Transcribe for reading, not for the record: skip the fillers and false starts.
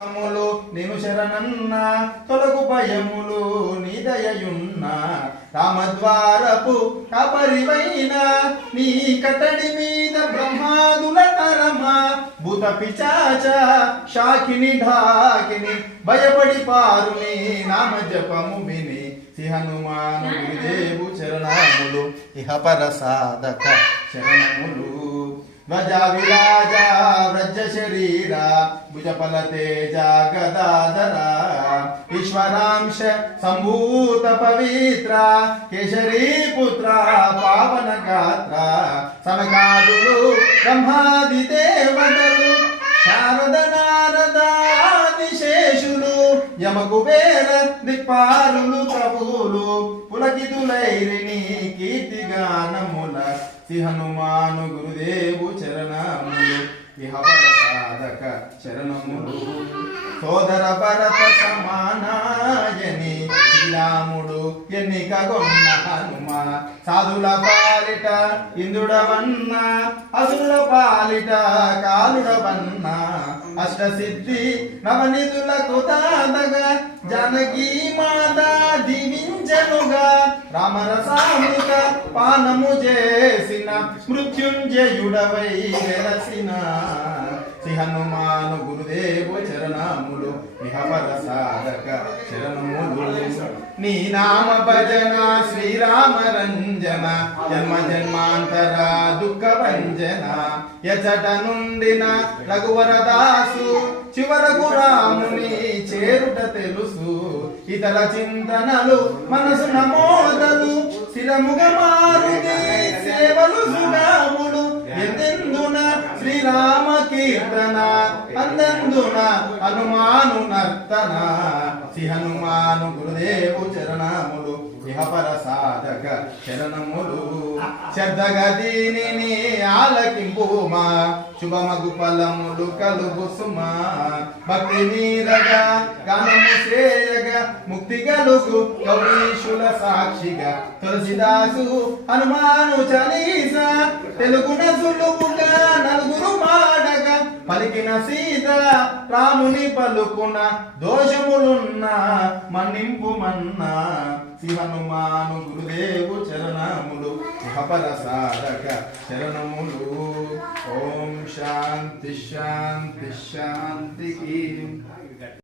నేను శరణన్న తొలగు భయములు నీ దయయున్న రామద్వారపు కపరివైన నీ కటడి మీద బ్రహ్మాదుల తరమా భూత పిచాచ శాకిని ఢాకిని భయపడి పారుని నామ జపము విని శ్రీ హనుమాను గురుదేవు చరణములు ఇహపర సాధక శరణములు ధ్వజ విరాజ వ్రజ శరీర భుజపల తేజ గదాధర ఈశ్వరాంశ సంభూత పవిత్ర కేశరీ పుత్ర పావన గాత్ర సనకాదులు బ్రహ్మాది దేవతలు శారద నారదాది శేషులు యమకుబేర దిక్పాలులు ప్రభువులు పులకితులైరిని కీర్తిగానముల శ్రీ హనుమాను గురుదేవు చరణములు ఇహపర సాధక చరణములు సోదర భరత సమానాయని శ్రీరాముడు ఎన్నికగొన్న హనుమ సాధుల పాలిట ఇంద్రుడవన్న అసురుల పాలిట కాలుడవన్న అష్టసిద్ధి నవనిధులకు తాతగా జానకీ మాత దీవించనుగా రామరసామృత పానము చేసిన మృత్యుంజయుడవై వెలసిన శ్రీ హనుమాను గురుదేవు చరణములు ఇహపర సాధక చరణములు నీ నామ భజన శ్రీరామ రంజన జన్మ జన్మాంతర దుఃఖ భంజన ఎచట నుండిన రఘువరదాసు చివరకు రాముని చేరుట తెలుసు ఇతర చింతనలు మనసు నమోదలు శిరముగ మారుని సేవలు సురాముడు ఎందెందున శ్రీరామ కీర్తన అందందున హనుమాను నర్తన శ్రీ హనుమాను గురుదేవు చరణములు ఇహపర సాధక చరణములు శ్రద్ధగా దీనిని ఆలకింపుమా శుభమగు ఫలములు కలుగు సుమా భక్తి మీరగా గానము శ్రేయగా ముక్తి కలుగు గౌరీశుల సాక్షిగా తులసిదాసు హనుమాను చలీస తెలుగున సులువుగా నలుగురు మాడగా పలికిన సీత రాముని పలుకున దోషములున్న మన్నింపు మన్నా శ్రీ హనుమాను గురుదేవు చరణములు ఇహపర సాధక చరణములు ఓం శాంతి శాంతి శాంతికి